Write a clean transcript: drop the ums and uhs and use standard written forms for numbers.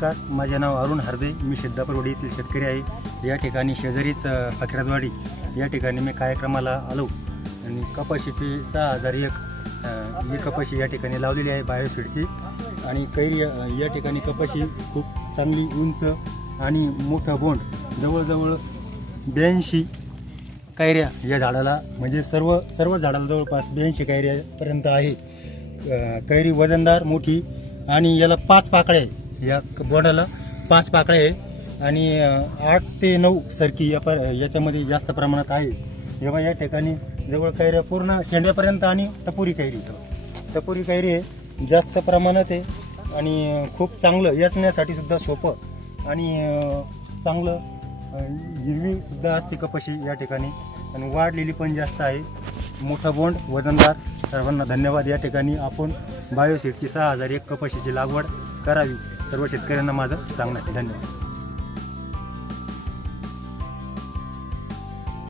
नमस्कार, माझे नाव अरुण हरदे, मी सिद्धापूरवाडी येथील शेतकरी आहे। या ठिकाणी शेजारीच फकीराजवाडी या ठिकाणी मी कार्यक्रमाला आलो आणि कपाशीची 6001 ही कपाशी या ठिकाणी लावलेली आहे बायोसीडची। आणि कैरी या ठिकाणी कपाशी खूप चांगली उंच आणि मोठं बोंड, जवळजवळ 82 कैऱ्या या झाडाला, म्हणजे सर्व झाडाला जवळपास 82 कैऱ्यापर्यंत आहे। कैरी वजनदार मोठी आणि याला 5 पाकळ्या आहे, या बोंडाला 5 पाकळ्या आहे आणि 8 ते 9 सरकी याच्यामध्ये जास्त प्रमाणात आहे। जेव्हा या ठिकाणी जवळ कैऱ्या पूर्ण शेंड्यापर्यंत आणि टपोरी कैरी आहे, जास्त प्रमाणात आहे आणि खूप चांगलं वेचण्यासाठी सुद्धा सोपं आणि चांगलं हिरवी सुद्धा असते कपाशी या ठिकाणी आणि वाढलेली पण जास्त आहे। मोठा बोंड, वजनदार। सर्वांना धन्यवाद। या ठिकाणी आपण बायोसीडची 6001 कपाशीची लागवड करावी, सर्व शेतकऱ्यांना माझं सांगणं आहे। धन्यवाद।